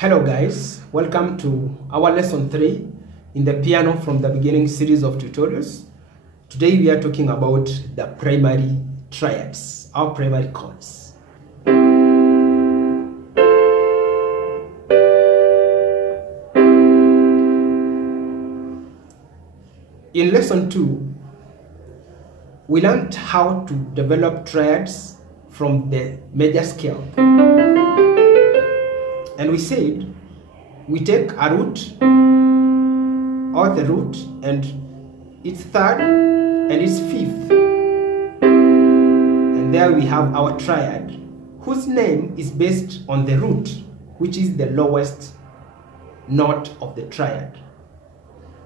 Hello guys, welcome to our lesson 3 in the Piano from the Beginning series of tutorials. Today we are talking about the primary triads, our primary chords. In lesson 2, we learned how to develop triads from the major scale. And we said we take a root or the root and its third and its fifth. And there we have our triad whose name is based on the root, which is the lowest note of the triad.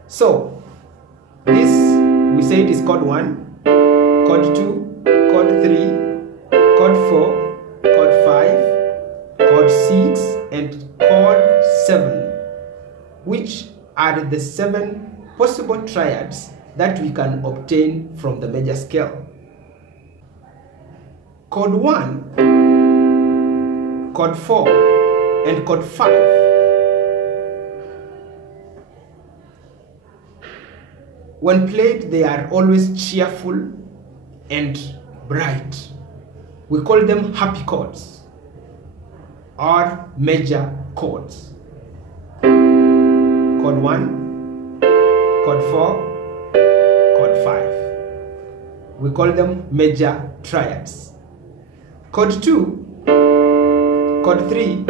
So this we said is chord 1, chord 2, chord 3, chord 4, chord 5, chord 6, and chord 7, which are the 7 possible triads that we can obtain from the major scale. Chord 1, chord 4, and chord 5 when played, they are always cheerful and bright. We call them happy chords or major chords. Chord 1, chord 4, chord 5. We call them major triads. Chord 2, chord 3,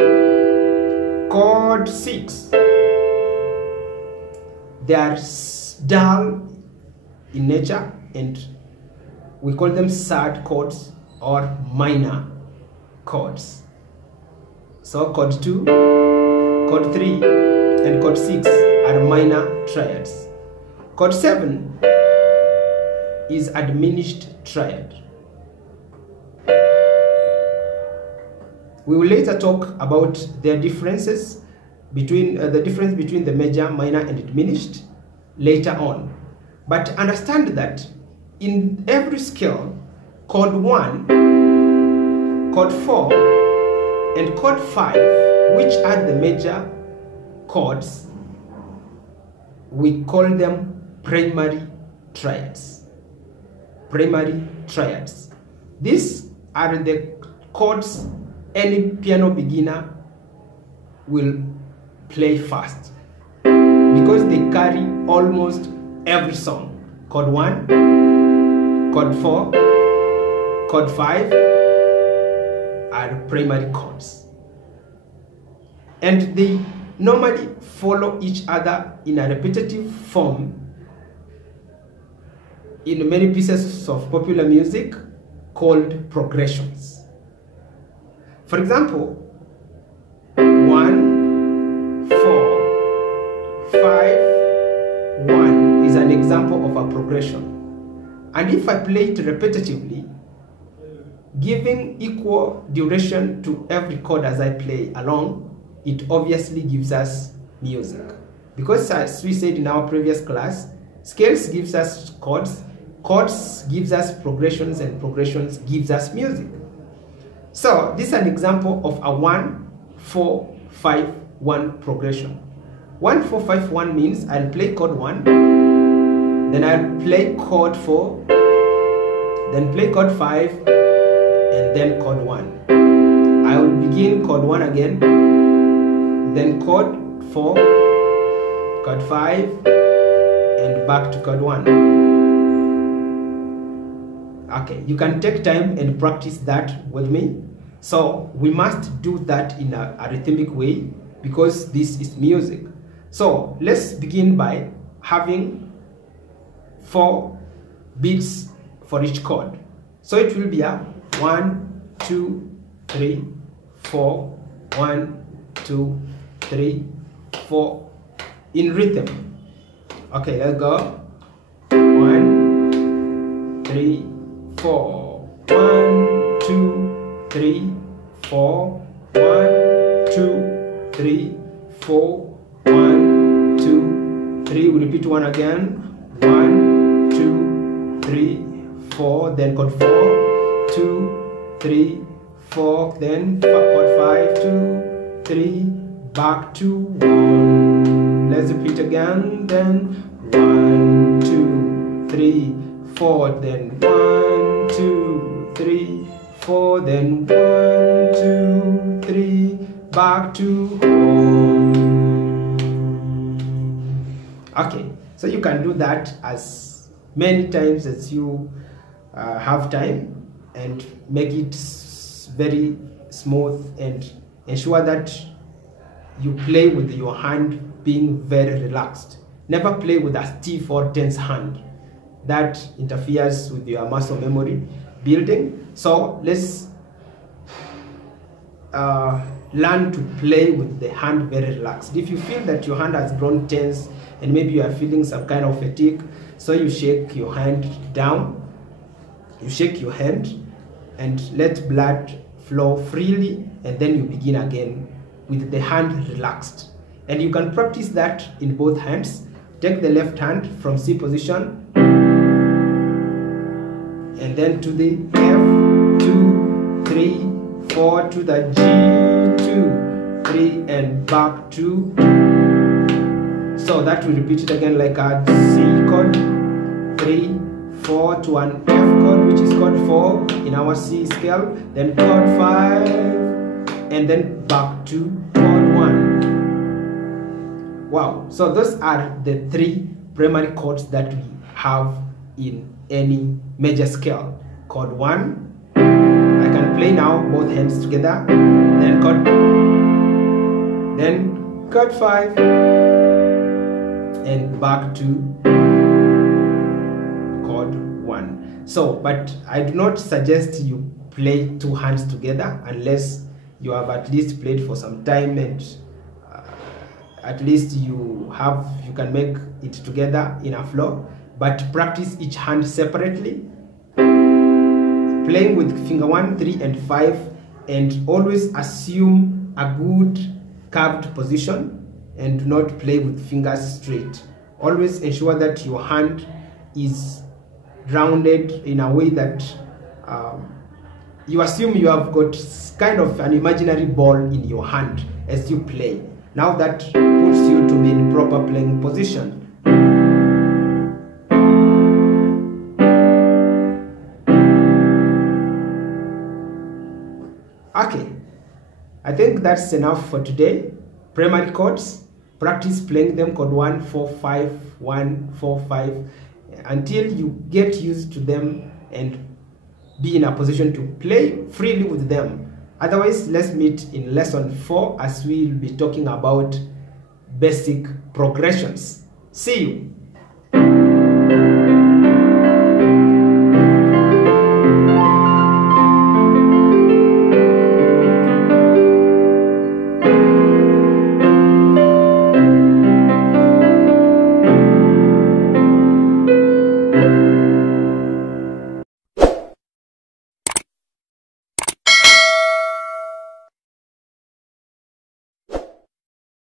chord 6. They are dull in nature and we call them sad chords or minor chords. So chord 2, chord 3, and chord 6 are minor triads. Chord 7 is a diminished triad. We will later talk about their differences between the difference between the major, minor, and diminished later on. But understand that in every scale, chord 1, chord 4, and chord 5, which are the major chords, we call them primary triads. Primary triads. These are the chords any piano beginner will play first because they carry almost every song. Chord 1, chord 4, chord 5 are primary chords. And they normally follow each other in a repetitive form in many pieces of popular music called progressions. For example, 1, 4, 5, 1 is an example of a progression. And if I play it repetitively, giving equal duration to every chord as I play along, it obviously gives us music. Because as we said in our previous class, scales gives us chords, chords gives us progressions, and progressions gives us music. So this is an example of a 1, 4, 5, 1 progression. 1, 4, 5, 1 means I'll play chord 1, then I'll play chord 4, then play chord 5, and then chord 1. I will begin chord 1 again, then chord 4, chord 5, and back to chord 1. Okay, you can take time and practice that with me. So we must do that in a rhythmic way because this is music. So let's begin by having 4 beats for each chord. So it will be a 1, 2, 3, 4, 1, 2, 3, 4 in rhythm. Okay, let's go. 1, 3, 4. 1, 2, 3, 4. 1, 2, 3, 4. 1, 2, 3. We repeat 1 again. 1, 2, 3, 4. Then chord 4. 2, 3, 4. Then chord 5. 2, 3. back to 1. Let's repeat again. Then 1, 2, 3, 4. Then 1, 2, 3, 4. Then 1, 2, 3. Back to home. Okay, so you can do that as many times as you have time, and make it very smooth, and ensure that you play with your hand being very relaxed. Never play with a stiff or tense hand. That interferes with your muscle memory building. So let's learn to play with the hand very relaxed. If you feel that your hand has grown tense and maybe you are feeling some kind of fatigue, so you shake your hand down, you shake your hand and let blood flow freely, and then you begin again with the hand relaxed. And you can practice that in both hands. Take the left hand from C position and then to the F, 2, 3, 4, to the G, 2, 3, and back to. So that we repeat it again like a C chord, 3, 4, to an F chord, which is chord 4 in our C scale, then chord 5, and then back to chord 1. Wow, so those are the 3 primary chords that we have in any major scale. Chord 1, I can play now both hands together, then chord 5, and back to chord 1. So, but I do not suggest you play 2 hands together unless you have at least played for some time, and at least you can make it together in a flow. But practice each hand separately, playing with finger 1, 3, and 5, and always assume a good curved position and do not play with fingers straight. Always ensure that your hand is rounded in a way that you assume you have got kind of an imaginary ball in your hand as you play. Now that puts you to be in proper playing position. Okay, I think that's enough for today. Primary chords, practice playing them, chord 1, 4, 5, 1, 4, 5, until you get used to them and be in a position to play freely with them. Otherwise, let's meet in lesson 4 as we'll be talking about basic progressions. See you.